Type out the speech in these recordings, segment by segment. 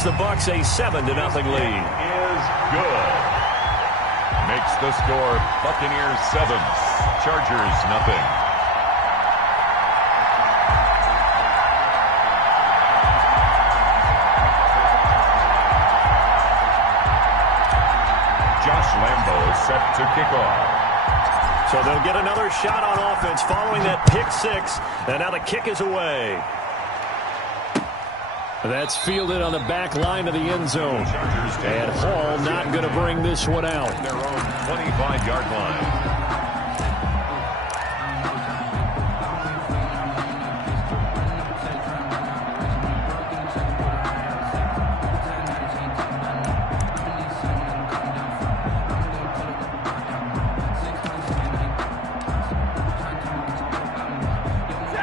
gives the Bucs a 7-0 lead. Is good. Makes the score Buccaneers 7, Chargers nothing. Josh Lambo set to kick off. So they'll get another shot on offense following that pick six. And now the kick is away. That's fielded on the back line of the end zone. And Hall not going to bring this one out. Their own 25-yard line.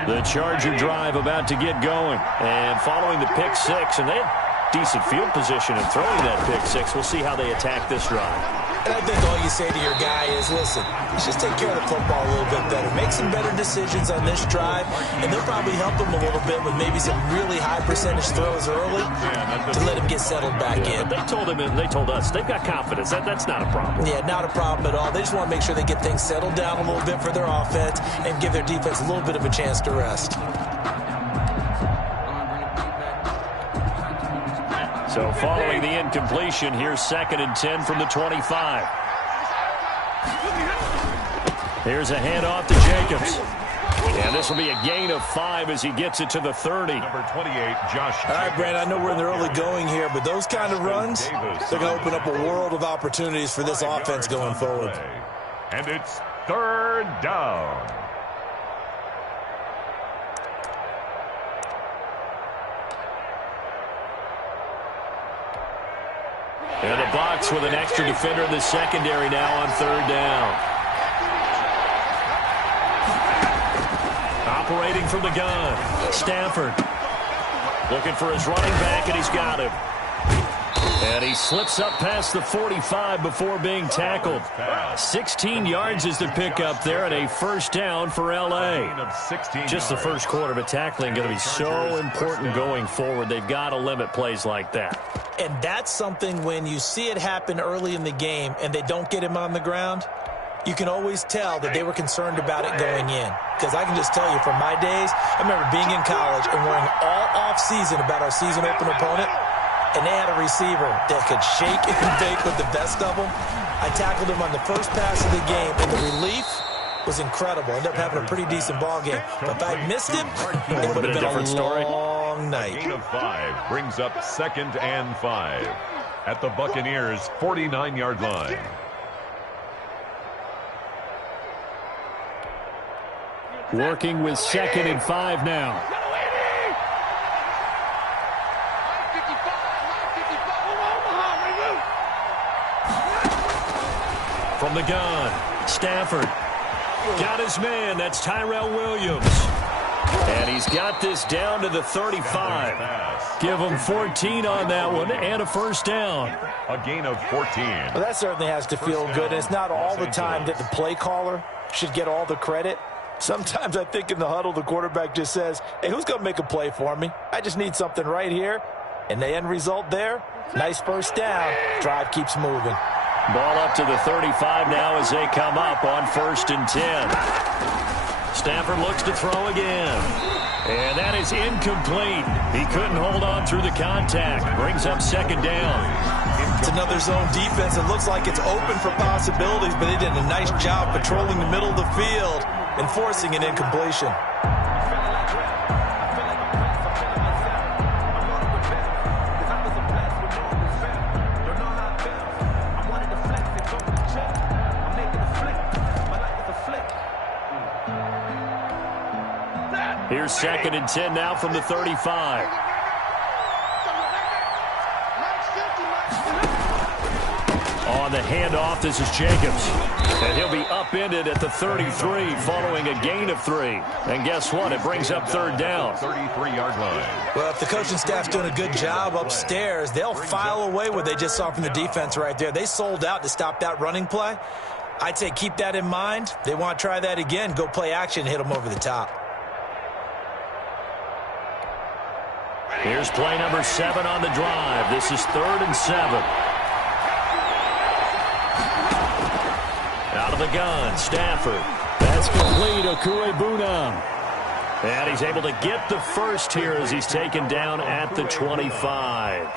The Charger drive about to get going. And following the pick six, and they had decent field position in throwing that pick six. We'll see how they attack this drive. And I think all you say to your guy is, listen, let's just take care of the football a little bit better. Make some better decisions on this drive, and they'll probably help him a little bit with maybe some really high percentage throws early to let him get settled back in. They told him and they told us they've got confidence. That's not a problem. Yeah, not a problem at all. They just want to make sure they get things settled down a little bit for their offense and give their defense a little bit of a chance to rest. So following the incompletion, here's 2nd and 10 from the 25. Here's a handoff to Jacobs. And this will be a gain of 5 as he gets it to the 30. Number 28, Josh. All right, Brandon, I know we're in the early going here, but those kind of runs, they're going to open up a world of opportunities for this offense going forward. And it's 3rd down. And the Bucs with an extra defender in the secondary now on 3rd down. Operating from the gun, Stafford. Looking for his running back, and he's got him. And he slips up past the 45 before being tackled. 16 yards is the pickup there, and a 1st down for L.A. Just the first quarter, but tackling going to be so important going forward. They've got to limit plays like that. And that's something when you see it happen early in the game and they don't get him on the ground, you can always tell that they were concerned about it going in. Because I can just tell you from my days, I remember being in college and worrying all off-season about our season open opponent, and they had a receiver that could shake and bake with the best of them. I tackled him on the first pass of the game, and the relief was incredible. Ended up having a pretty decent ball game. But if I'd missed him, it would have been a long night. Gain of 5 brings up 2nd and 5 at the Buccaneers' 49-yard line. Working with 2nd and 5 now. From the gun, Stafford. Got his man. That's Tyrell Williams. And he's got this down to the 35. Give him 14 on that one and a 1st down. A gain of 14. Well, that certainly has to feel good. It's not all the time that the play caller should get all the credit. Sometimes I think in the huddle, the quarterback just says, hey, who's going to make a play for me? I just need something right here. And the end result there, nice 1st down. Drive keeps moving. Ball up to the 35 now as they come up on 1st and 10. Stafford looks to throw again. And that is incomplete. He couldn't hold on through the contact. Brings up 2nd down. It's another zone defense. It looks like it's open for possibilities, but they did a nice job patrolling the middle of the field and forcing an incompletion. Here's 2nd and 10 now from the 35. On the handoff, this is Jacobs. And he'll be upended at the 33 following a gain of 3. And guess what? It brings up 3rd down. 33-yard line. Well, if the coaching staff's doing a good job upstairs, they'll file away what they just saw from the defense right there. They sold out to stop that running play. I'd say keep that in mind. They want to try that again. Go play action and hit them over the top. Here's play number 7 on the drive. This is 3rd and 7. Out of the gun, Stafford. That's complete, Okurebuna. And he's able to get the first here as he's taken down at the 25.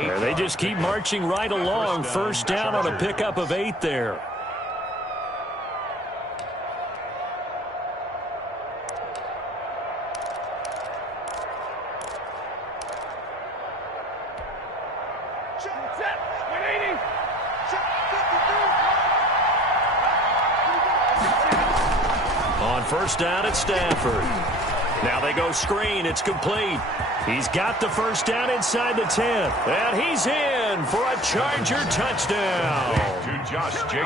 And they just keep marching right along. First down on a pickup of 8 there. On first down at Stafford. Now they go screen. It's complete. He's got the first down inside the 10. And he's in for a Charger touchdown.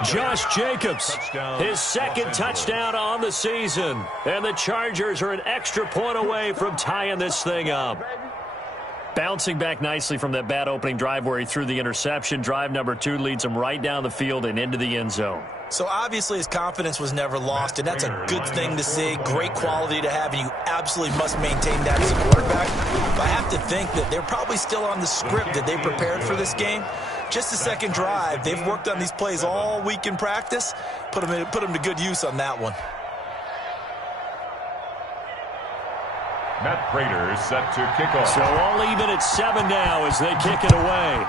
Josh Jacobs, his second touchdown on the season. And the Chargers are an extra point away from tying this thing up. Bouncing back nicely from that bad opening drive where he threw the interception. Drive number 2 leads him right down the field and into the end zone. So obviously his confidence was never lost, and that's a good thing to see, great quality to have, and you absolutely must maintain that as a quarterback. But I have to think that they're probably still on the script that they prepared for this game. Just the second drive, they've worked on these plays all week in practice, put them to good use on that one. Matt Prater set to kick off. So all even at 7 now as they kick it away.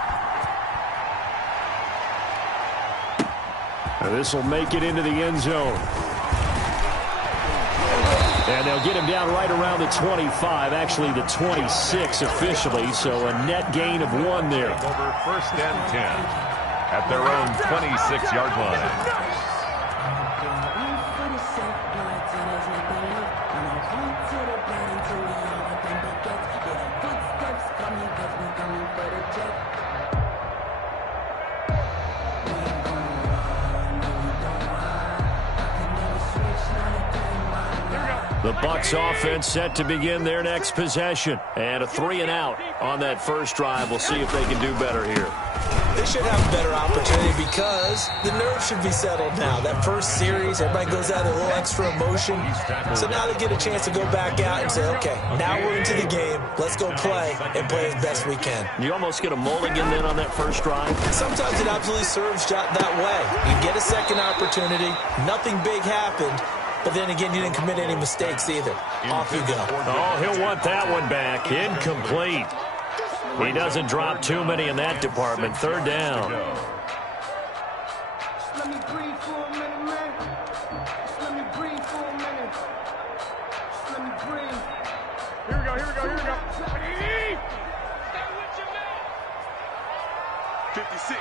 This will make it into the end zone. And they'll get him down right around the 25, actually the 26 officially, so a net gain of 1 there. Over 1st and 10 at their own 26-yard line. The Bucs offense set to begin their next possession. And a 3-and-out on that first drive. We'll see if they can do better here. They should have a better opportunity because the nerves should be settled now. That first series, everybody goes out with a little extra emotion. So now they get a chance to go back out and say, okay, now we're into the game. Let's go play and play as best we can. You almost get a mulligan then on that first drive. Sometimes it absolutely serves that way. You get a second opportunity. Nothing big happened. But then again, you didn't commit any mistakes either. Off you go. Oh, he'll want that one back. Incomplete. He doesn't drop too many in that department. 3rd down. Let me breathe for a minute, man. Let me breathe for a minute. Let me breathe. Here we go, here we go, here we go. 56.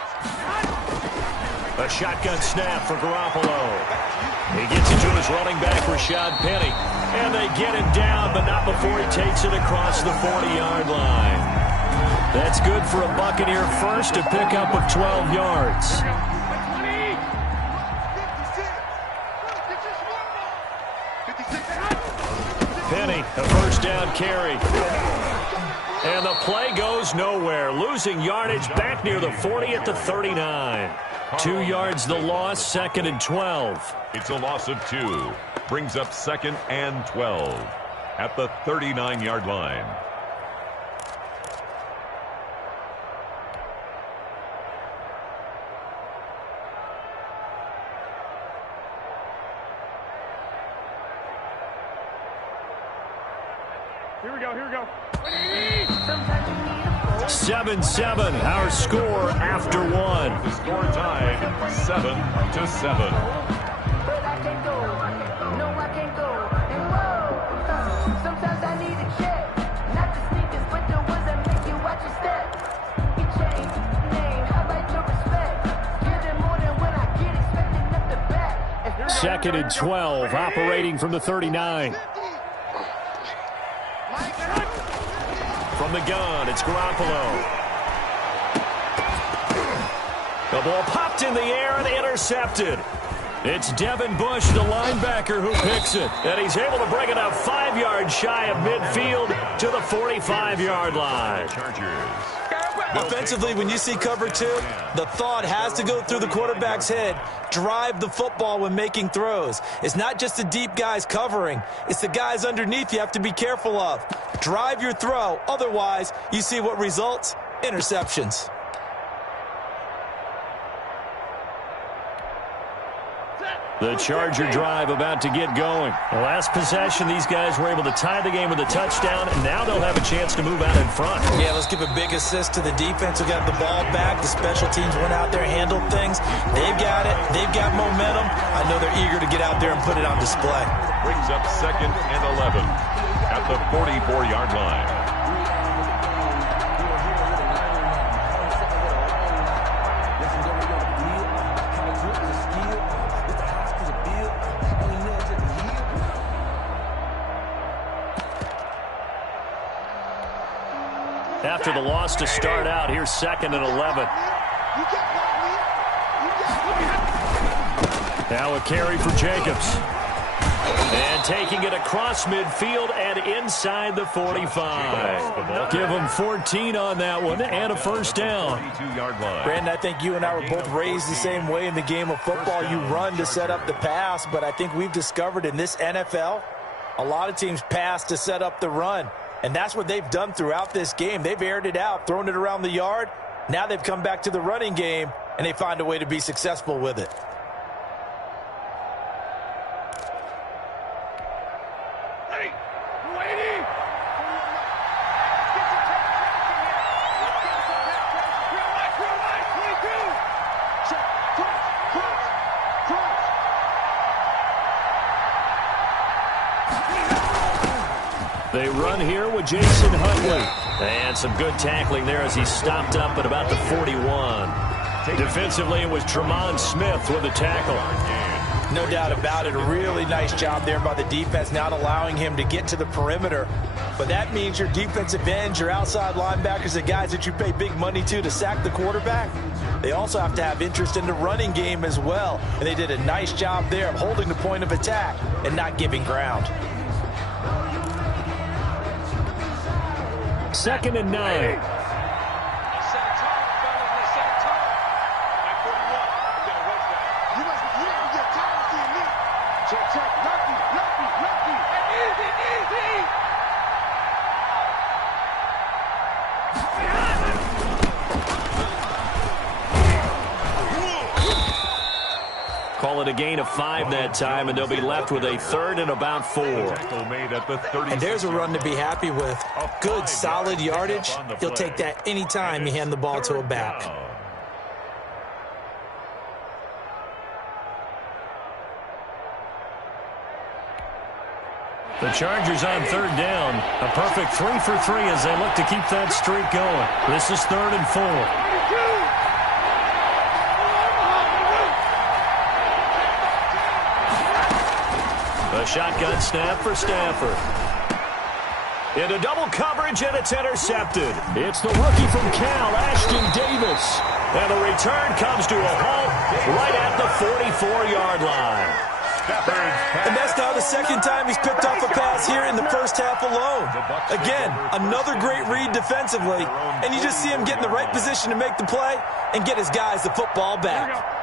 A shotgun snap for Garoppolo. He gets it to his running back, Rashad Penny. And they get him down, but not before he takes it across the 40-yard line. That's good for a Buccaneer first, a pickup of 12 yards. Penny, a first down carry. And the play goes nowhere. Losing yardage back near the 40 at the 39. 2 yards the loss, 2nd and 12. It's a loss of 2. Brings up 2nd and 12 at the 39-yard line. Here we go, here we go. 7-7, our score after 1. The score tied 7-7. But I can't go. No, I can't go. And whoa, sometimes I need a check. Not the sneakers, but the ones that make you watch your step. You change name, how about your respect? Give them more than when I get expecting up the back. 2nd and 12, operating from the 39. From the gun, it's Garoppolo. The ball popped in the air and intercepted. It's Devin Bush, the linebacker, who picks it. And he's able to bring it up 5 yards shy of midfield to the 45-yard line. Chargers. Offensively, when you see cover 2, the thought has to go through the quarterback's head. Drive the football when making throws. It's not just the deep guys covering. It's the guys underneath you have to be careful of. Drive your throw. Otherwise, you see what results? Interceptions. The Charger drive about to get going. The last possession, these guys were able to tie the game with a touchdown, and now they'll have a chance to move out in front. Yeah, let's give a big assist to the defense who got the ball back. The special teams went out there, handled things. They've got it. They've got momentum. I know they're eager to get out there and put it on display. Brings up 2nd and 11 at the 44-yard line. After the loss to start out, here's 2nd and 11. Now a carry for Jacobs. And taking it across midfield and inside the 45. Give him 14 on that one and a first down. Brandon, I think you and I were both raised the same way in the game of football. You run to set up the pass, but I think we've discovered in this NFL, a lot of teams pass to set up the run. And that's what they've done throughout this game. They've aired it out, thrown it around the yard. Now they've come back to the running game, and they find a way to be successful with it. They run here with Jason Huntley. And some good tackling there as he stopped up at about the 41. Defensively, it was Tremont Smith with the tackle. No doubt about it. A really nice job there by the defense, not allowing him to get to the perimeter. But that means your defensive ends, your outside linebackers, the guys that you pay big money to sack the quarterback, they also have to have interest in the running game as well. And they did a nice job there of holding the point of attack and not giving ground. 2nd and 9. Call it a gain of 5 that time, and they'll be left with a 3rd and about 4. And there's a run to be happy with. Good, solid yardage. You'll take that any time you hand the ball to a back. The Chargers on 3rd down. A perfect 3 for 3 as they look to keep that streak going. This is 3rd and 4. A shotgun snap for Stafford. Into double coverage, and it's intercepted. It's the rookie from Cal, Ashton Davis. And the return comes to a halt right at the 44-yard line. And that's now the 2nd time he's picked off a pass here in the first half alone. Again, another great read defensively, and you just see him get in the right position to make the play and get his guys the football back.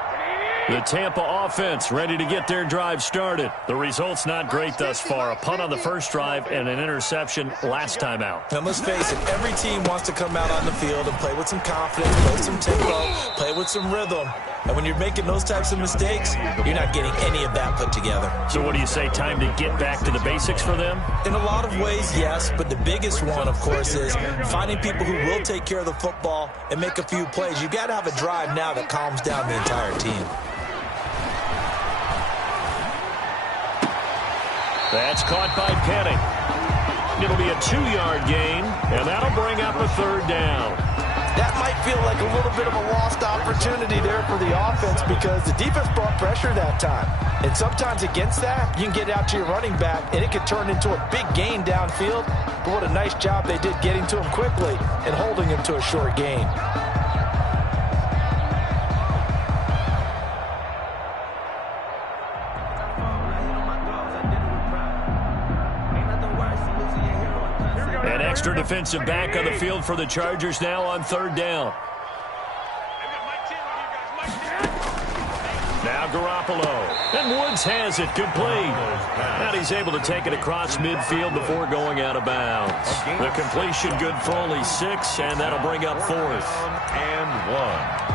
The Tampa offense ready to get their drive started. The result's not great thus far. A punt on the first drive and an interception last time out. And let's face it, every team wants to come out on the field and play with some confidence, play with some tempo, play with some rhythm. And when you're making those types of mistakes, you're not getting any of that put together. So what do you say, time to get back to the basics for them? In a lot of ways, yes. But the biggest one, of course, is finding people who will take care of the football and make a few plays. You've got to have a drive now that calms down the entire team. That's caught by Penning. It'll be a 2-yard gain, and that'll bring up a 3rd down. That might feel like a little bit of a lost opportunity there for the offense because the defense brought pressure that time. And sometimes against that, you can get out to your running back, and it could turn into a big gain downfield. But what a nice job they did getting to him quickly and holding him to a short gain. An extra defensive back on the field for the Chargers now on 3rd down. Now Garoppolo. And Woods has it complete. And he's able to take it across midfield before going out of bounds. The completion good for only 6, and that'll bring up 4th and 1.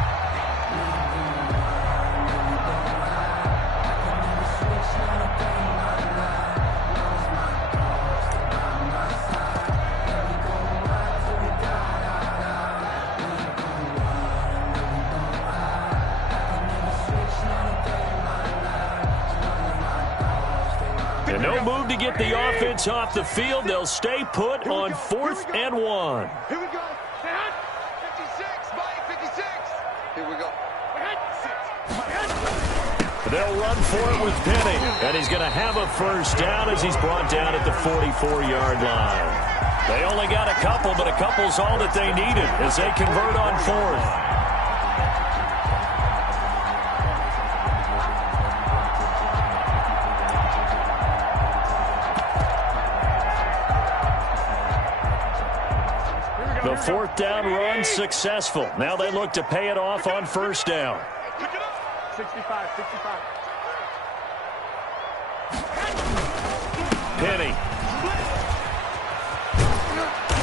And no move to get the offense off the field. They'll stay put on 4th and 1. Here we go. 56, Mike, 56. Here we go. They'll run for it with Penny. And he's going to have a first down as he's brought down at the 44-yard line. They only got a couple, but a couple's all that they needed as they convert on 4th. The 4th down run successful. Now they look to pay it off on 1st down. 65. Penny.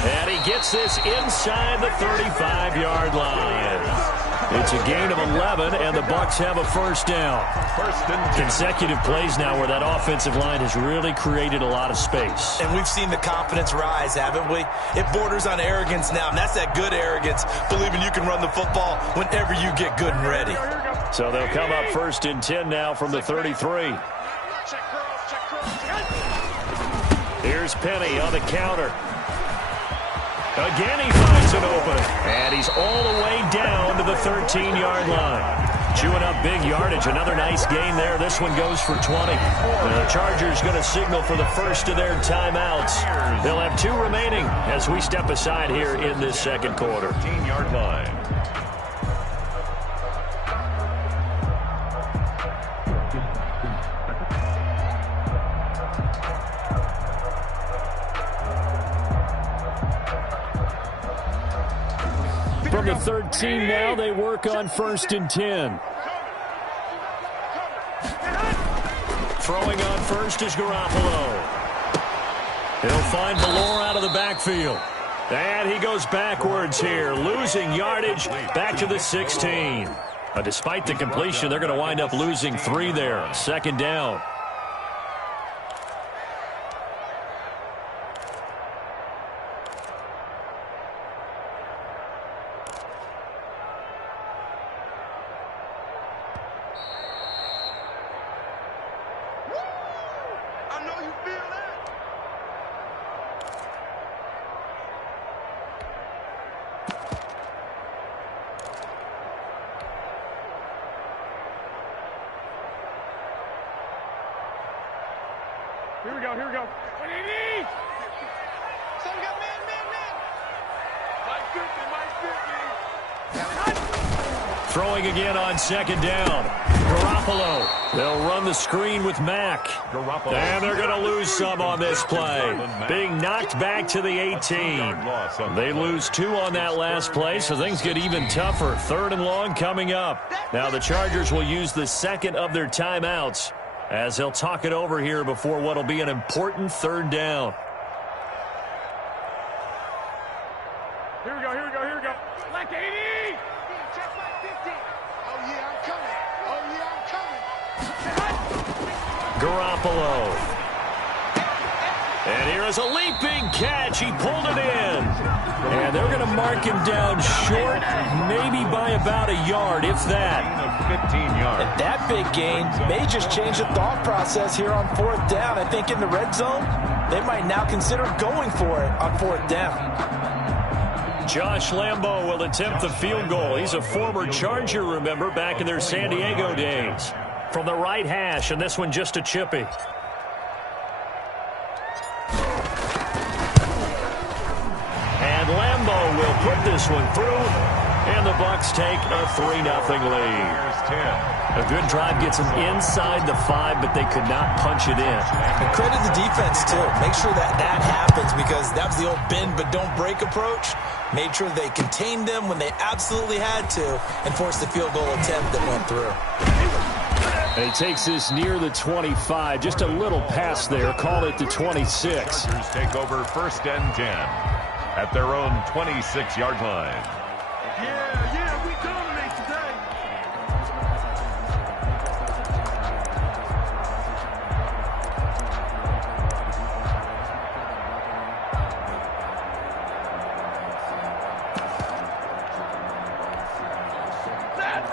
And he gets this inside the 35-yard line. It's a gain of 11, and the Bucs have a first down. Consecutive plays now where that offensive line has really created a lot of space. And we've seen the confidence rise, haven't we? It borders on arrogance now, and that's that good arrogance, believing you can run the football whenever you get good and ready. So they'll come up 1st and 10 now from the 33. Here's Penny on the counter. Again, he finds an opening. And he's all the way down to the 13-yard line. Chewing up big yardage. Another nice gain there. This one goes for 20. The Chargers going to signal for the first of their timeouts. They'll have 2 remaining as we step aside here in this second quarter. 13-yard line. From the 13 now, they work on 1st and 10. Throwing on 1st is Garoppolo. He'll find Valor out of the backfield. And he goes backwards here, losing yardage back to the 16. Despite the completion, they're going to wind up losing 3 there. 2nd down. Here we go. Some got man. Mike 50. Throwing again on 2nd down. Garoppolo. They'll run the screen with Mack. Garoppolo. And they're going to lose some on this play. Being knocked back to the 18. They lose 2 on that last play, so things get even tougher. 3rd and long coming up. Now the Chargers will use the 2nd of their timeouts as they'll talk it over here before what will be an important 3rd down. Here we go. Black 80. Check my 50. Oh, yeah, I'm coming. Garoppolo. And here is a leaping catch. He pulled it in. And they're going to mark him down short, maybe by about a yard, if that. 15 yards. And that big gain may just change the thought process here on 4th down. I think in the red zone, they might now consider going for it on 4th down. Josh Lambo will attempt the field goal. He's a former Charger, remember, back in their San Diego days. From the right hash, and this one just a chippy. And Lambo will put this one through. And the Bucs take a 3-0 lead. A good drive gets them inside the 5, but they could not punch it in. And credit the defense, too. Make sure that happens, because that was the old bend but don't break approach. Made sure they contained them when they absolutely had to and forced the field goal attempt that went through. And he takes this near the 25. Just a little pass there. Call it the 26. Chargers take over 1st and 10 at their own 26-yard line. Yeah, we dominate today.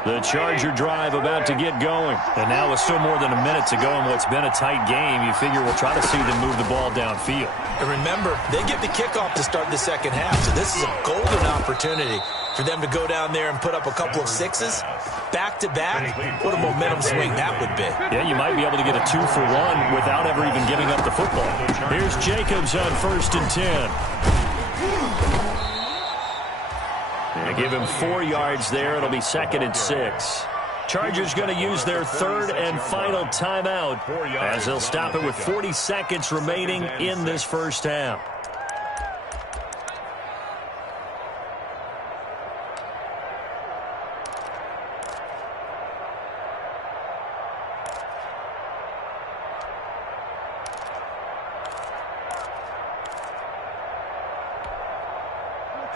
The Charger drive about to get going. And now with still more than a minute to go in what's been a tight game, you figure we'll try to see them move the ball downfield. And remember, they get the kickoff to start the second half, so this is a golden opportunity for them to go down there and put up a couple of sixes back-to-back. What a momentum swing that would be. Yeah, you might be able to get a 2-for-1 without ever even giving up the football. Here's Jacobs on 1st and 10. They give him 4 yards there. It'll be 2nd and 6. Chargers going to use their 3rd and final timeout as they'll stop it with 40 seconds remaining in this first half.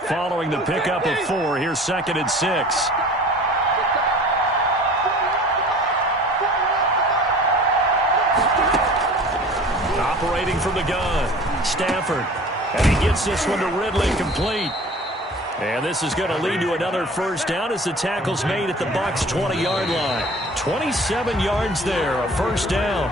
Following the pickup of 4, here's 2nd and 6. Operating from the gun, Stafford. And he gets this one to Ridley, complete. And this is going to lead to another first down as the tackle's made at the Bucs' 20-yard line. 27 yards there, a first down.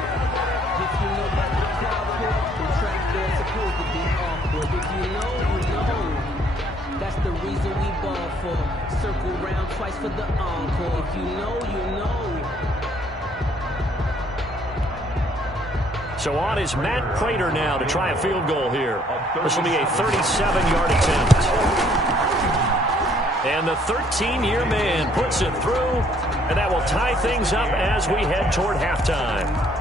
The reason we ball for circle round twice for the encore. If you know, you know. So on is Matt Prater now to try a field goal here. This will be a 37-yard attempt. And the 13-year man puts it through, and that will tie things up as we head toward halftime.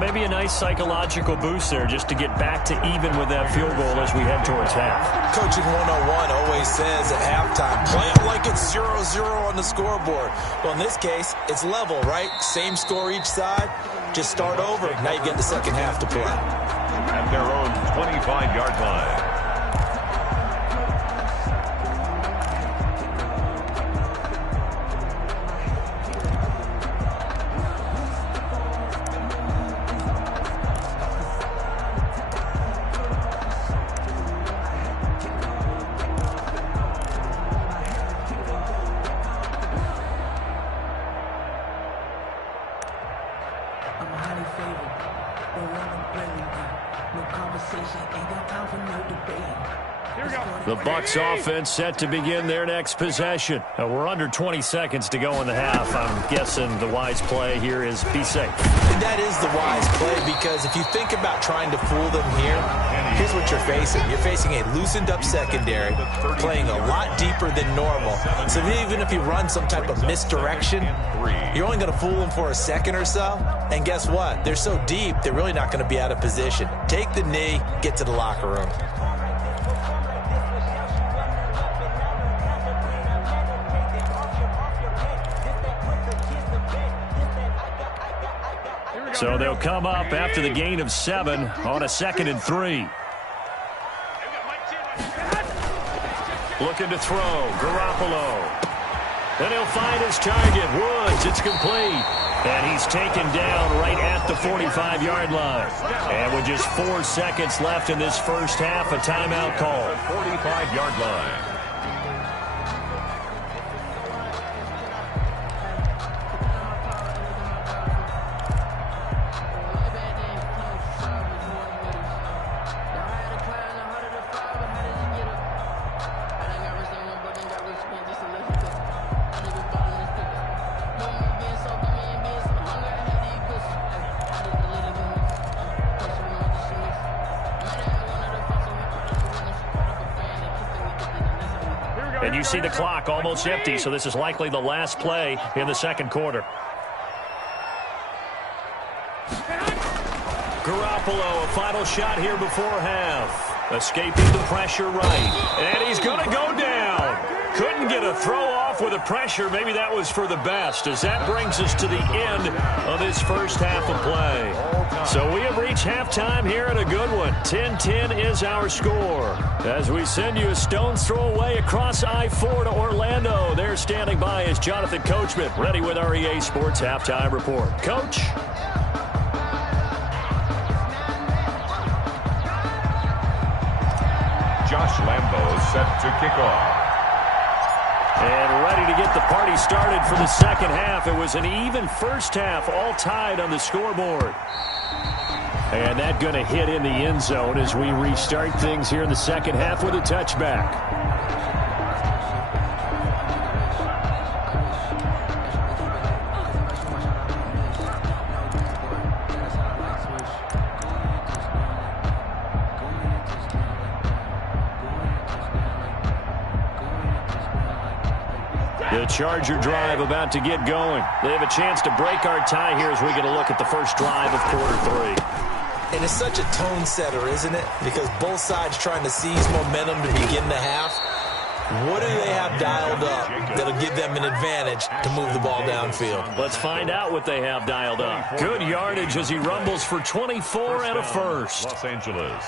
Maybe a nice psychological boost there just to get back to even with that field goal as we head towards half. Coaching 101 always says at halftime, play it like it's 0-0 on the scoreboard. Well, in this case, it's level, right? Same score each side. Just start over. Now you get the second half to play. At their own 25-yard line. The Bucs offense set to begin their next possession. We're under 20 seconds to go in the half. I'm guessing the wise play here is be safe. And that is the wise play, because if you think about trying to fool them here, here's what you're facing. You're facing a loosened up secondary, playing a lot deeper than normal. So even if you run some type of misdirection, you're only going to fool them for a second or so. And guess what? They're so deep, they're really not going to be out of position. Take the knee, get to the locker room. So they'll come up after the gain of 7 on a 2nd and 3. Looking to throw, Garoppolo. Then he'll find his target, Woods. It's complete. And he's taken down right at the 45-yard line. And with just 4 seconds left in this first half, a timeout call. 45-yard line. And you see the clock almost empty, so this is likely the last play in the second quarter. Garoppolo, a final shot here before half. Escaping the pressure right. And he's going to go down. Couldn't get a throw off with the pressure. Maybe that was for the best, as that brings us to the end of this first half of play. So we have reached halftime here in a good one. 10-10 is our score. As we send you a stone's throw away across I-4 to Orlando. There standing by is Jonathan Coachman, ready with our EA Sports Halftime Report. Coach? Josh Lambo set to kick off. And ready to get the party started for the second half. It was an even first half, all tied on the scoreboard. And that going to hit in the end zone as we restart things here in the second half with a touchback. The Charger drive about to get going. They have a chance to break our tie here as we get a look at the first drive of quarter three. And it's such a tone setter, isn't it? Because both sides trying to seize momentum to begin the half. What do they have dialed up that'll give them an advantage to move the ball downfield? Let's find out what they have dialed up. Good yardage as he rumbles for 24 and a first. Los Angeles.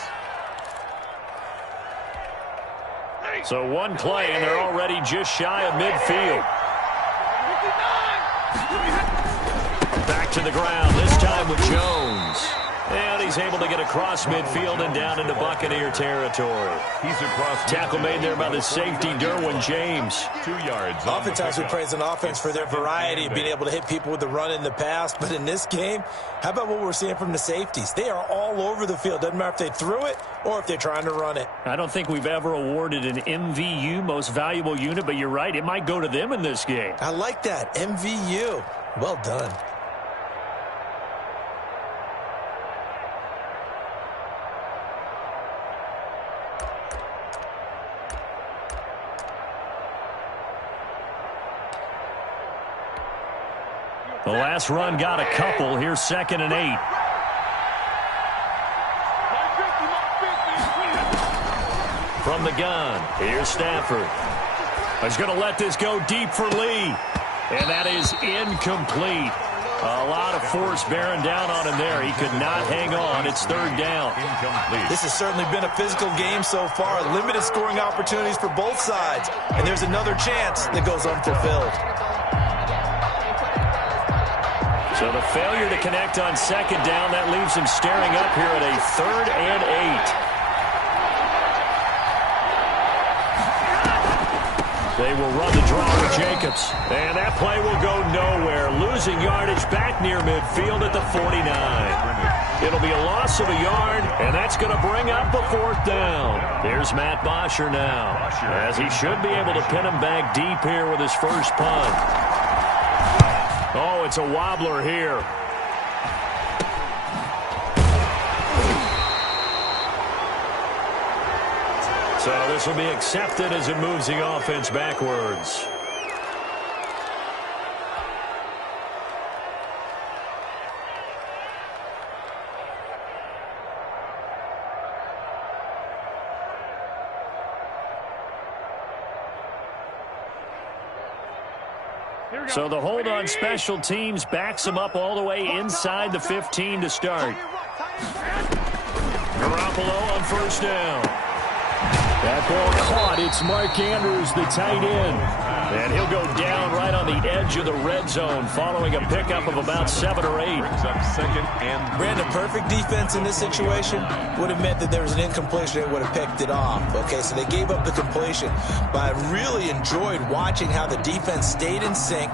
So one play, and they're already just shy of midfield. Back to the ground, this time with Jones. And he's able to get across midfield and down into Buccaneer territory. He's across. Tackle made there by the safety, Derwin James. 2 yards. Oftentimes we praise an offense for their variety of being able to hit people with the run in the pass. But in this game, how about what we're seeing from the safeties? They are all over the field. Doesn't matter if they threw it or if they're trying to run it. I don't think we've ever awarded an MVU, most valuable unit, but you're right. It might go to them in this game. I like that. MVU. Well done. The last run got a couple. Here's 2nd and 8. From the gun, here's Stafford. He's going to let this go deep for Lee. And that is incomplete. A lot of force bearing down on him there. He could not hang on. It's 3rd down. Incomplete. This has certainly been a physical game so far. Limited scoring opportunities for both sides. And there's another chance that goes unfulfilled. So the failure to connect on 2nd down, that leaves him staring up here at a 3rd and 8. They will run the draw with Jacobs. And that play will go nowhere. Losing yardage back near midfield at the 49. It'll be a loss of a yard, and that's going to bring up a 4th down. There's Matt Bosher now, as he should be able to pin him back deep here with his first punt. Oh, it's a wobbler here. So this will be accepted as it moves the offense backwards. So the hold on special teams backs him up all the way inside the 15 to start. Garoppolo on 1st down. That ball caught. It's Mark Andrews, the tight end. And he'll go down right on the edge of the red zone following a pickup of about 7 or 8. Brings up 2nd and. Brandon, perfect defense in this situation would have meant that there was an incompletion. They would have picked it off. Okay, so they gave up the completion. But I really enjoyed watching how the defense stayed in sync,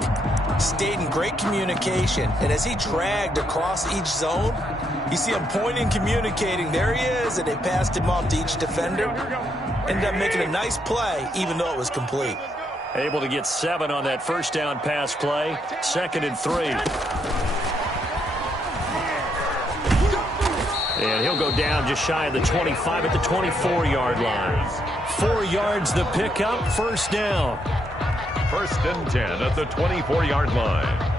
stayed in great communication. And as he dragged across each zone, you see him pointing, communicating. There he is, and they passed him off to each defender. Ended up making a nice play, even though it was complete. Able to get 7 on that 1st down pass play. 2nd and 3. And he'll go down just shy of the 25 at the 24-yard line. 4 yards the pickup, first down. 1st and 10 at the 24-yard line.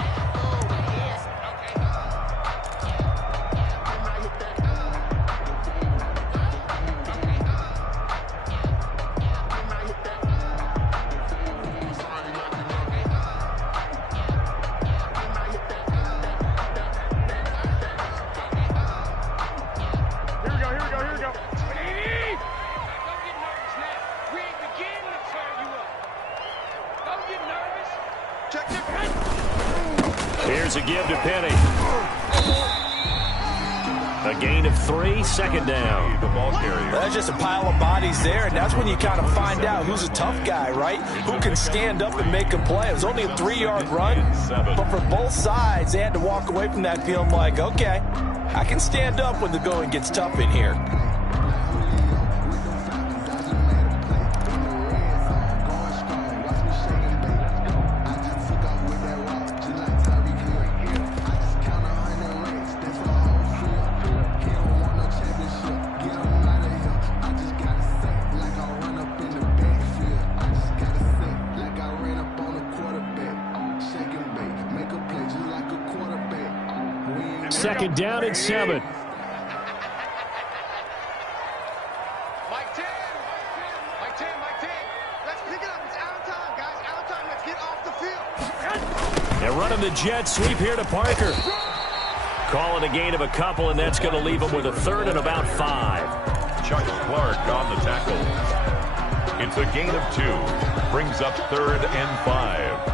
Here's a give to Penny. A gain of 3, second down. The ball carrier. That's just a pile of bodies there, and that's when you kind of find out who's a tough guy, right? Who can stand up and make a play. It was only a 3-yard run, but for both sides, they had to walk away from that feeling like, okay, I can stand up when the going gets tough in here. Second down and 7. Mike 10. Mike 10. Let's pick it up. It's out of time, guys. Out of time. Let's get off the field. They're running the jet sweep here to Parker. Calling a gain of a couple, and that's going to leave him with a 3rd and about 5. Chuck Clark on the tackle. It's a gain of 2. Brings up 3rd and 5.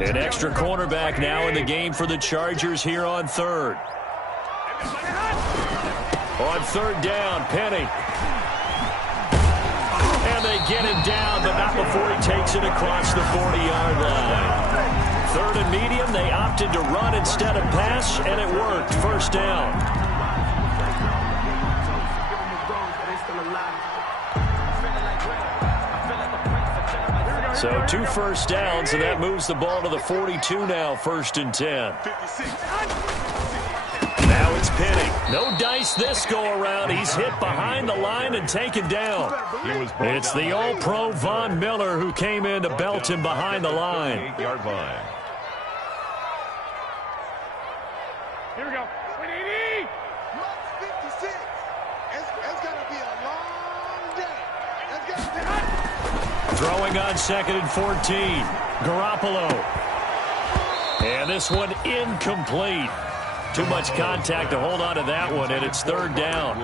An extra cornerback now in the game for the Chargers here on 3rd. On 3rd down, Penny. And they get him down, but not before he takes it across the 40-yard line. 3rd and medium, they opted to run instead of pass, and it worked. First down. So 2 first downs, and that moves the ball to the 42 now, 1st and 10. Now it's Penny. No dice this go-around. He's hit behind the line and taken down. It's the All-Pro Von Miller who came in to belt him behind the line. 8-yard line. Here we go. 180. 56. It's going to be a long day. It's going to be... Throwing on 2nd and 14. Garoppolo. And this one incomplete. Too much contact to hold on to that one, and it's 3rd down.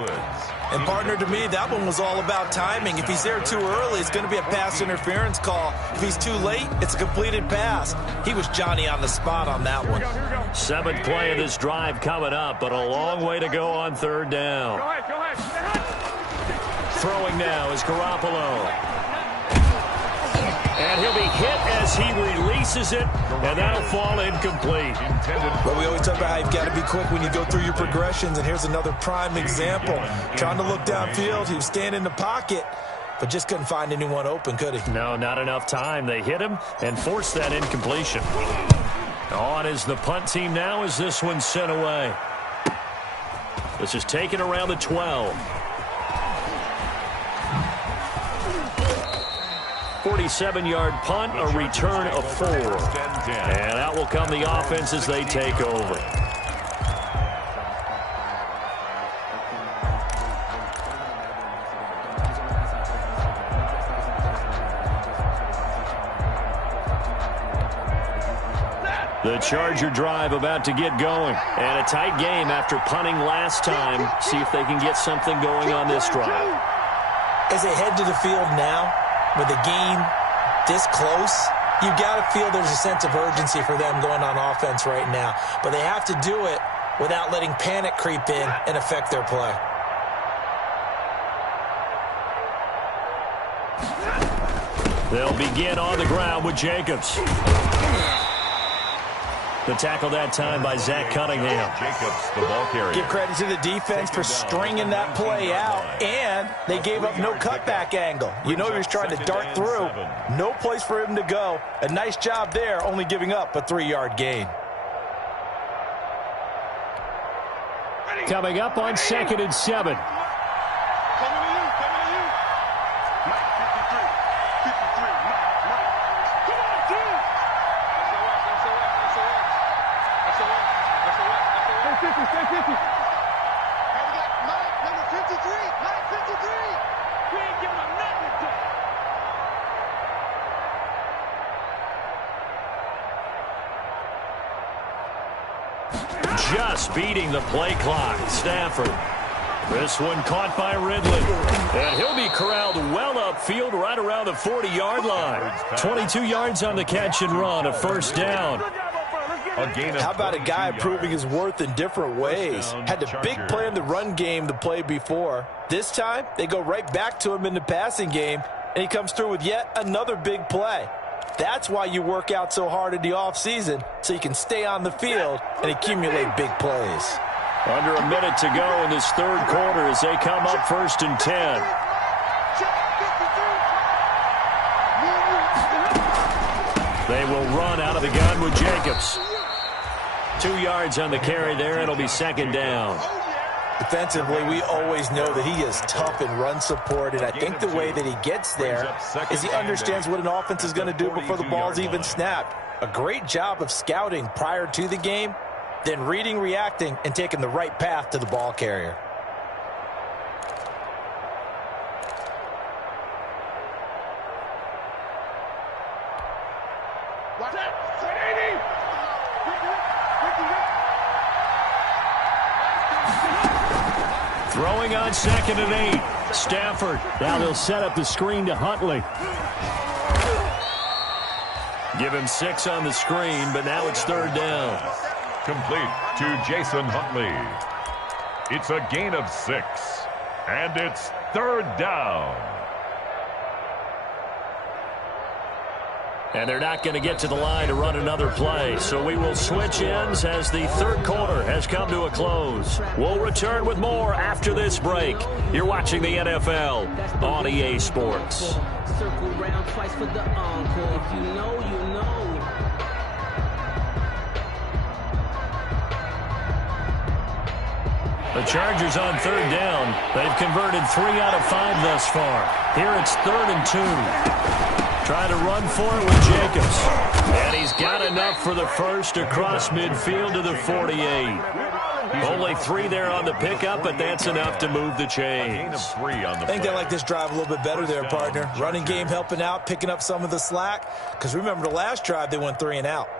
And partner, to me, that one was all about timing. If he's there too early, it's going to be a pass interference call. If he's too late, it's a completed pass. He was Johnny on the spot on that one. 7th play of this drive coming up, but a long way to go on 3rd down. Go ahead. Throwing now is Garoppolo. And he'll be hit as he releases it, and that'll fall incomplete. But we always talk about how you've got to be quick when you go through your progressions, and here's another prime example. Trying to look downfield, he was standing in the pocket, but just couldn't find anyone open, could he? No, not enough time. They hit him and forced that incompletion. On is the punt team now as this one's sent away. This is taken around the 12. 47-yard punt, a return of 4. And out will come the offense as they take over. The Charger drive about to get going. And a tight game after punting last time. See if they can get something going on this drive. As they head to the field now, with the game this close, you've got to feel there's a sense of urgency for them going on offense right now. But they have to do it without letting panic creep in and affect their play. They'll begin on the ground with Jacobs. The tackle that time by Zach Cunningham. Jacobs, the ball carrier. Give credit to the defense for stringing that play out, and they gave up no cutback angle. You know he was trying to dart through. No place for him to go. A nice job there, only giving up a 3-yard gain. Coming up on 2nd and 7. Just beating the play clock. Stafford. This one caught by Ridley. And he'll be corralled well upfield right around the 40-yard line. 22 yards on the catch and run, a first down. How about a guy proving his worth in different ways? Had the big play in the run game the play before. This time, they go right back to him in the passing game, and he comes through with yet another big play. That's why you work out so hard in the offseason, so you can stay on the field and accumulate big plays. Under a minute to go in this third quarter as they come up 1st and 10. They will run out of the gun with Jacobs. 2 yards on the carry there. It'll be 2nd down. Defensively, we always know that he is tough in run support, and I think the way that he gets there is he understands what an offense is going to do before the ball's even snapped. A great job of scouting prior to the game, then reading, reacting, and taking the right path to the ball carrier. Throwing on 2nd and 8. Stafford. Now they'll set up the screen to Huntley. Give him 6 on the screen, but now it's 3rd down. Complete to Jason Huntley. It's a gain of 6. And it's 3rd down. And they're not going to get to the line to run another play. So we will switch ends as the third quarter has come to a close. We'll return with more after this break. You're watching the NFL on EA Sports. Circle round twice for the encore. If you know, you know. The Chargers on 3rd down. They've converted 3 out of 5 thus far. Here it's 3rd and 2. Trying to run for it with Jacobs. And he's got enough for the first across midfield to the 48. Only 3 there on the pickup, but that's enough to move the chains. I think they like this drive a little bit better there, partner. Running game helping out, picking up some of the slack. Because remember, the last drive, they went 3 and out.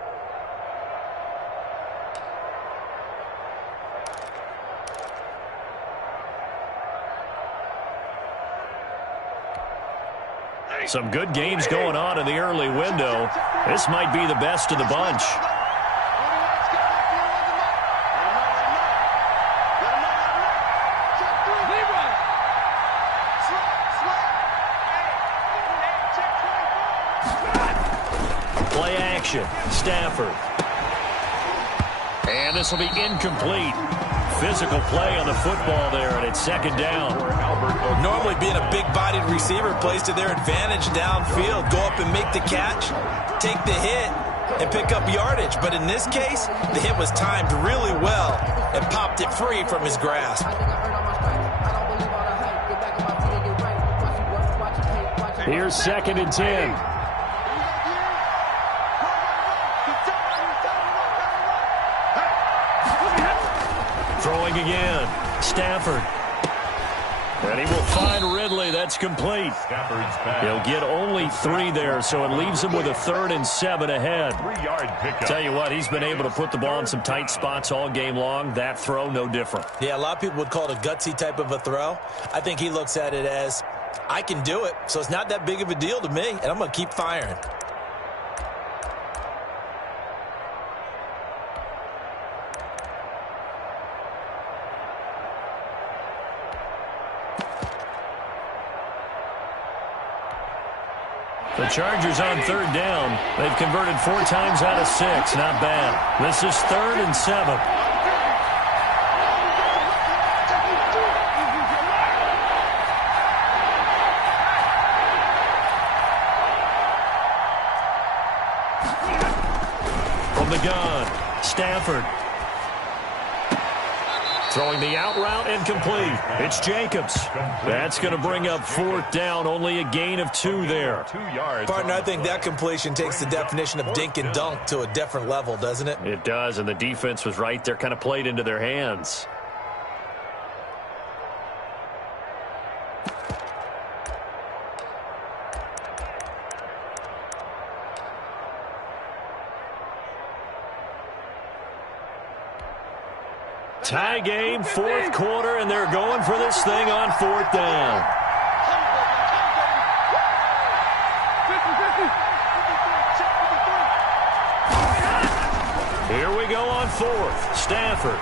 Some good games going on in the early window. This might be the best of the bunch. Play action. Stafford. And this will be incomplete. Physical play on the football there, and it's 2nd down. Normally being a big-bodied receiver plays to their advantage downfield. Go up and make the catch, take the hit, and pick up yardage. But in this case, the hit was timed really well and popped it free from his grasp. Here's 2nd and 10. Throwing again. Stafford. And he will find Ridley. That's complete. He'll get only 3 there, so it leaves him with a 3rd and 7 ahead. 3-yard pickup. Tell you what, he's been able to put the ball in some tight spots all game long. That throw, no different. Yeah, a lot of people would call it a gutsy type of a throw. I think he looks at it as, I can do it, so it's not that big of a deal to me, and I'm going to keep firing. The The Chargers on third down. They've converted 4 times out of 6. Not bad. This is 3rd and 7. From the gun, Stafford. Throwing the out route and complete. It's Jacobs. That's going to bring up 4th down. Only a gain of 2 there. 2 yards. Partner, I think that completion takes the definition of dink and dunk to a different level, doesn't it? It does, and the defense was right there, kind of played into their hands. Tie game, 4th quarter, and they're going for this thing on 4th down. Here we go on 4th. Stafford.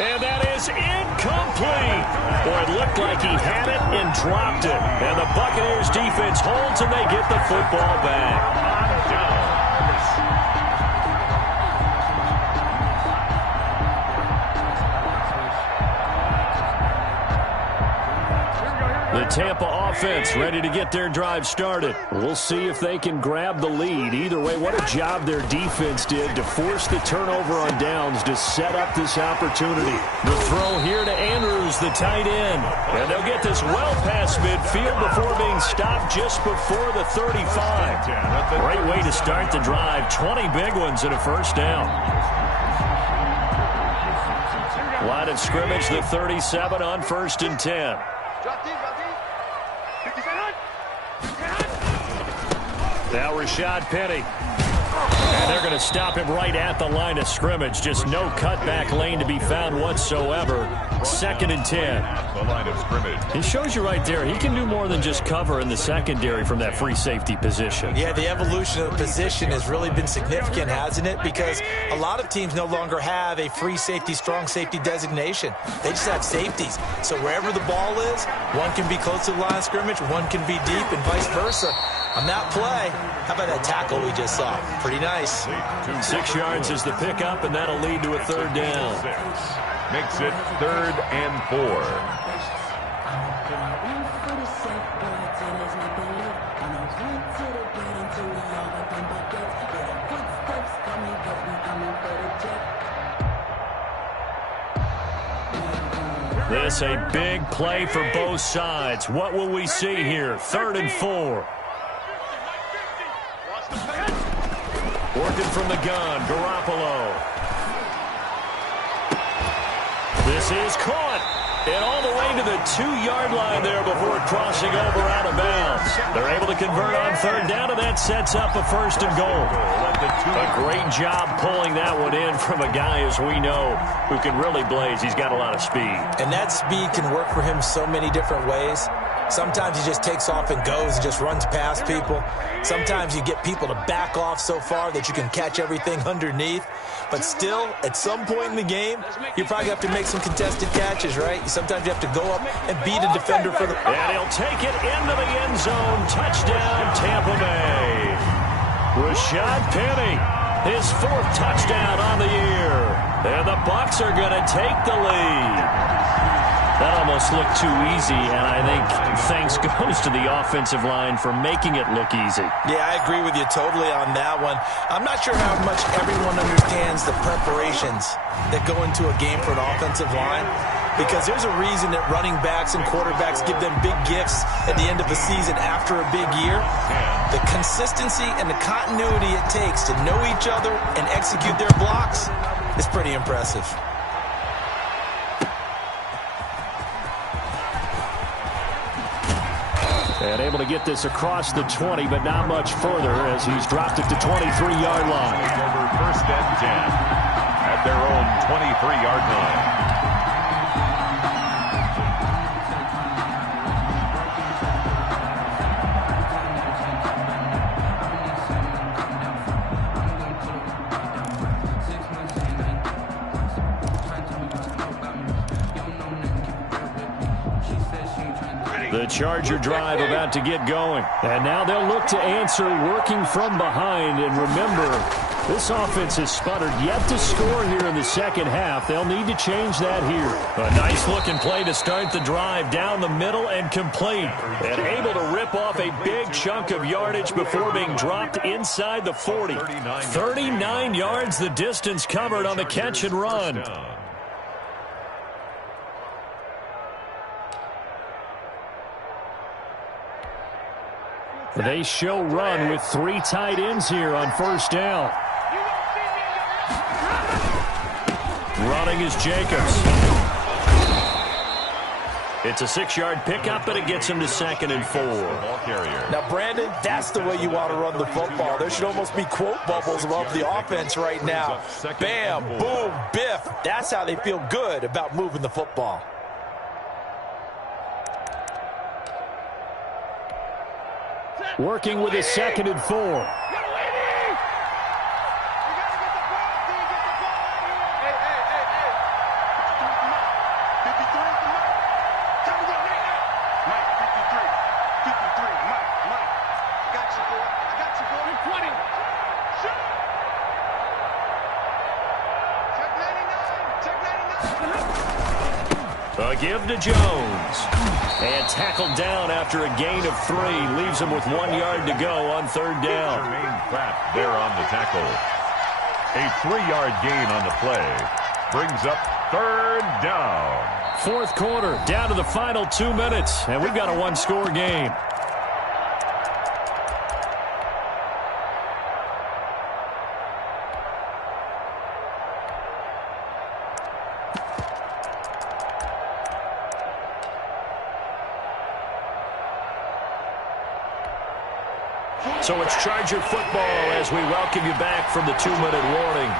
And that is incomplete. Boy, it looked like he had it and dropped it. And the Buccaneers defense holds and they get the football back. The Tampa offense ready to get their drive started. We'll see if they can grab the lead. Either way, what a job their defense did to force the turnover on downs to set up this opportunity. The throw here to Andrews, the tight end. And they'll get this well past midfield before being stopped just before the 35. Great way to start the drive. 20 big ones and a 1st down. Line of scrimmage, the 37 on 1st and 10. Now Rashad Penny. And they're going to stop him right at the line of scrimmage. Just no cutback lane to be found whatsoever. 2nd and 10. The line of scrimmage. It shows you right there, he can do more than just cover in the secondary from that free safety position. Yeah, the evolution of the position has really been significant, hasn't it? Because a lot of teams no longer have a free safety, strong safety designation. They just have safeties. So wherever the ball is, one can be close to the line of scrimmage, one can be deep, and vice versa. On that play, how about that tackle we just saw? Pretty nice. 6 yards is the pickup, and that'll lead to a 3rd down. Makes it 3rd and 4. This a big play for both sides. What will we see here? 3rd and 4. Working from the gun, Garoppolo. This is caught. And all the way to the 2-yard line there before crossing over out of bounds. They're able to convert on 3rd down, and that sets up a 1st and goal. A great job pulling that one in from a guy, as we know, who can really blaze. He's got a lot of speed. And that speed can work for him so many different ways. Sometimes he just takes off and goes and just runs past people. Sometimes you get people to back off so far that you can catch everything underneath. But still, at some point in the game, you probably have to make some contested catches, right? Sometimes you have to go up and beat a defender for the... And he'll take it into the end zone. Touchdown, Tampa Bay. Rashad Penny, his 4th touchdown on the year. And the Bucs are going to take the lead. That almost looked too easy, and I think thanks goes to the offensive line for making it look easy. Yeah, I agree with you totally on that one. I'm not sure how much everyone understands the preparations that go into a game for an offensive line, because there's a reason that running backs and quarterbacks give them big gifts at the end of the season after a big year. The consistency and the continuity it takes to know each other and execute their blocks is pretty impressive. And able to get this across the 20, but not much further as he's dropped it to 23-yard line. Over 1st and 10 at their own 23-yard line. The Charger drive about to get going. And now they'll look to answer working from behind. And remember, this offense has sputtered yet to score here in the second half. They'll need to change that here. A nice-looking play to start the drive down the middle and complete. And able to rip off a big chunk of yardage before being dropped inside the 40. 39 yards the distance covered on the catch and run. They show run with 3 tight ends here on first down. Running is Jacobs. It's a 6-yard pickup, but it gets him to 2nd and 4. Now, Brandon, that's the way you want to run the football. There should almost be quote bubbles above the offense right now. Bam, boom, biff. That's how they feel good about moving the football. Working with a 2nd and 4. A give to Jones. And tackled down after a gain of 3. Leaves him with 1 yard to go on 3rd down. Pratt there on the tackle. A 3-yard gain on the play. Brings up 3rd down. 4th quarter, down to the final 2 minutes. And we've got a 1-score game. So it's Charger football as we welcome you back from the 2-minute warning.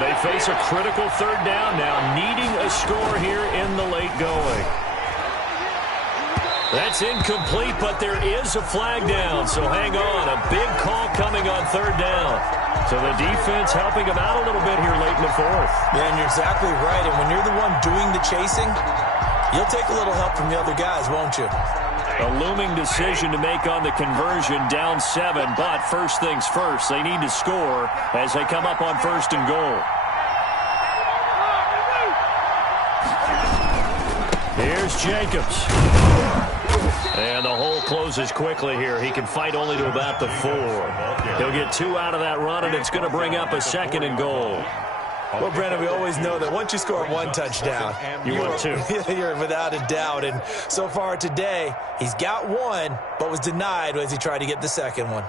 They face a critical 3rd down now, needing a score here in the late going. That's incomplete, but there is a flag down, so hang on. A big call coming on 3rd down. So the defense helping them out a little bit here late in the 4th. Yeah, and you're exactly right. And when you're the one doing the chasing, you'll take a little help from the other guys, won't you? A looming decision to make on the conversion, down 7, but first things first, they need to score as they come up on 1st and goal. Here's Jacobs. And the hole closes quickly here. He can fight only to about the 4. He'll get 2 out of that run, and it's going to bring up a 2nd and goal. Well, Brandon, we always know that once you score 1 touchdown, you want 2. You're without a doubt. And so far today, he's got 1, but was denied as he tried to get the 2nd one.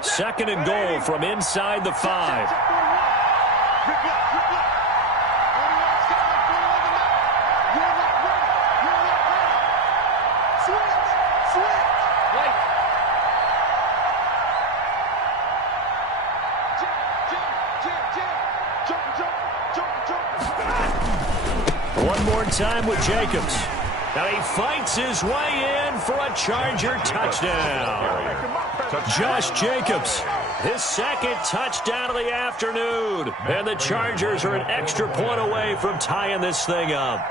Second and goal from inside the 5. One more time with Jacobs. Now he fights his way in for a Charger touchdown. Josh Jacobs, his 2nd touchdown of the afternoon. And the Chargers are an extra point away from tying this thing up.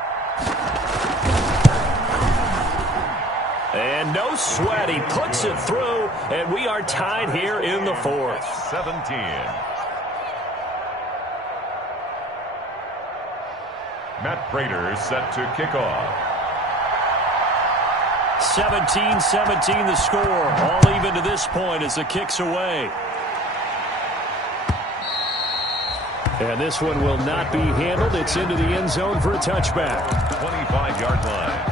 And no sweat, he puts it through, and we are tied here in the 4th. 17. Matt Prater set to kick off. 17-17 the score. All even to this point as the kick's away. And this one will not be handled. It's into the end zone for a touchback. 25-yard line.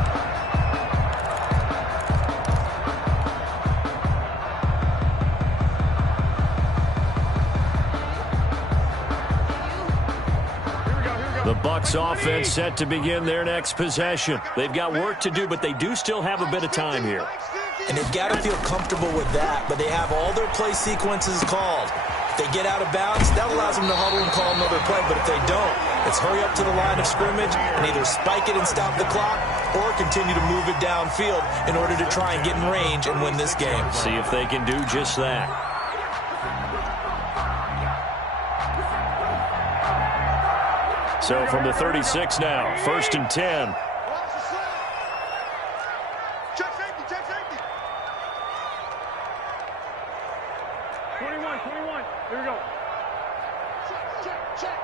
The Bucs offense set to begin their next possession. They've got work to do, but they do still have a bit of time here. And they've got to feel comfortable with that, but they have all their play sequences called. If they get out of bounds, that allows them to huddle and call another play. But if they don't, it's hurry up to the line of scrimmage and either spike it and stop the clock or continue to move it downfield in order to try and get in range and win this game. See if they can do just that. So from the 36 now, 1st and 10. Check safety, check safety. 21. Here we go. Check.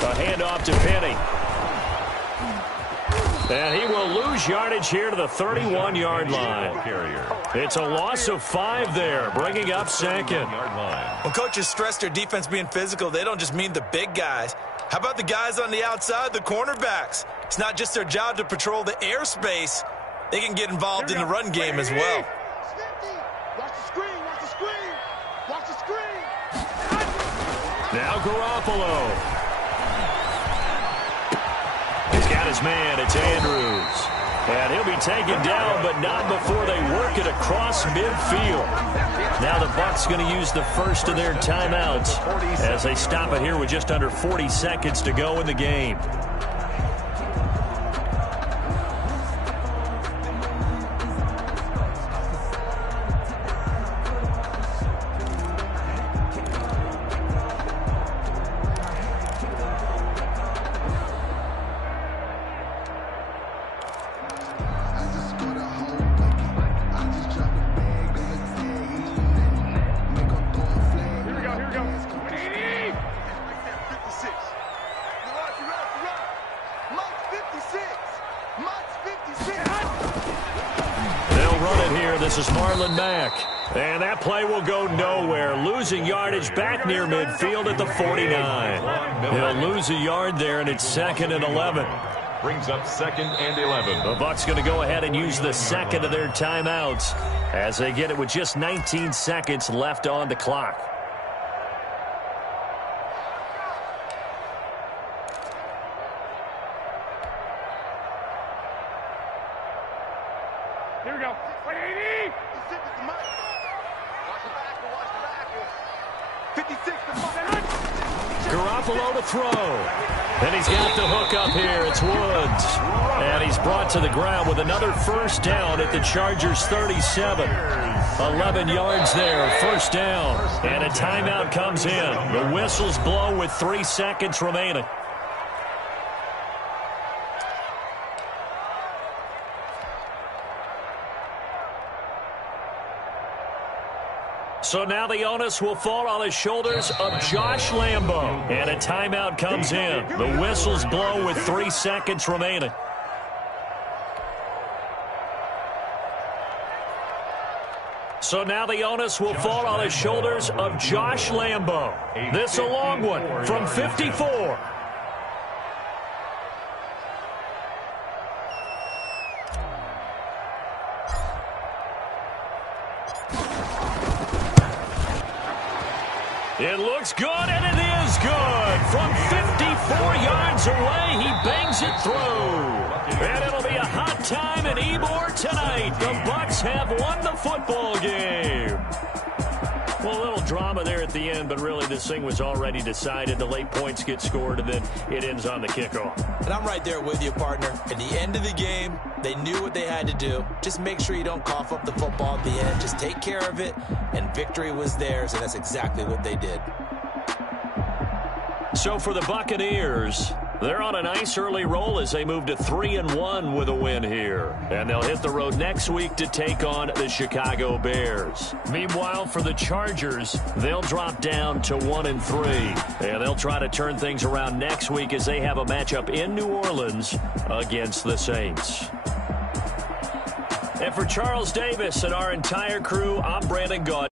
A handoff to Penny. And he will lose yardage here to the 31-yard line. It's a loss of 5 there, bringing up 2nd. When coaches stress their defense being physical, they don't just mean the big guys. How about the guys on the outside, the cornerbacks? It's not just their job to patrol the airspace. They can get involved in the run game as well. Watch the screen. Now Garoppolo. He's got his man. It's Andrews. And he'll be taken down, but not before they work it across midfield. Now the Bucs going to use the first of their timeouts as they stop it here with just under 40 seconds to go in the game. This is Marlon Mack. And that play will go nowhere. Losing yardage back near midfield at the 49. He'll lose a yard there, and it's 2nd and 11. Brings up 2nd and 11. The Bucs going to go ahead and use the second of their timeouts as they get it with just 19 seconds left on the clock. Here we go. 180. 56. Garoppolo to throw. And he's got the hook up here. It's Woods. And he's brought to the ground with another first down at the Chargers' 37. 11 yards there, first down. And a timeout comes in. The whistles blow with 3 seconds remaining. So now the onus will fall on the shoulders of Josh Lambo. And a timeout comes in. The whistles blow with 3 seconds remaining. So now the onus will fall on the shoulders of Josh Lambo. This a long one from 54. It looks good, and it is good. From 54 yards away, he bangs it through. And it'll be a hot time in Ybor tonight. The Bucs have won the football game. Well, a little drama there at the end, but really this thing was already decided. The late points get scored, and then it ends on the kickoff. And I'm right there with you, partner. At the end of the game, they knew what they had to do. Just make sure you don't cough up the football at the end. Just take care of it, and victory was theirs, and that's exactly what they did. So for the Buccaneers, they're on a nice early roll as they move to 3-1 with a win here. And they'll hit the road next week to take on the Chicago Bears. Meanwhile, for the Chargers, they'll drop down to 1-3. And they'll try to turn things around next week as they have a matchup in New Orleans against the Saints. And for Charles Davis and our entire crew, I'm Brandon Gaudin.